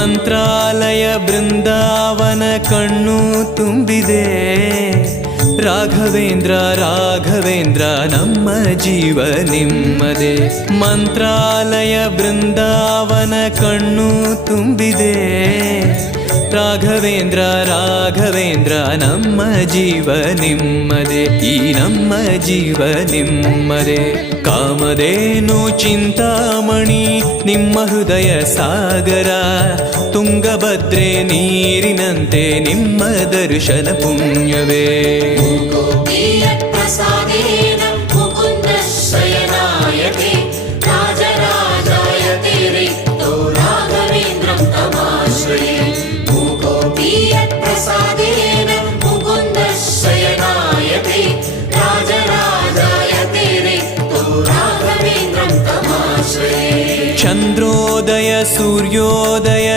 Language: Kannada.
ಮಂತ್ರಾಲಯ ಬೃಂದಾವನ ಕಣ್ಣು ತುಂಬಿದೆ. ರಾಘವೇಂದ್ರ ರಾಘವೇಂದ್ರ ನಮ್ಮ ಜೀವ ನಿಮ್ಮದೇ. ಮಂತ್ರಾಲಯ ಬೃಂದಾವನ ಕಣ್ಣು ತುಂಬಿದೆ. ರಾಘವೇಂದ್ರ ರಾಘವೇಂದ್ರ ನಮ್ಮ ಜೀವ ನಿಮ್ಮದೇ. ಈ ನಮ್ಮ ಜೀವ ನಿಮ್ಮದೇ. ಕಾಮಧೇನು ಚಿಂತಾಮಣಿ ನಿಮ್ಮ ಹೃದಯ ಸಾಗರ. ತುಂಗಭದ್ರೆ ನೀರಿನಂತೆ ನಿಮ್ಮ ದರ್ಶನ ಪುಣ್ಯವೇ. ಚಂದ್ರೋದಯ ಸೂರ್ಯೋದಯ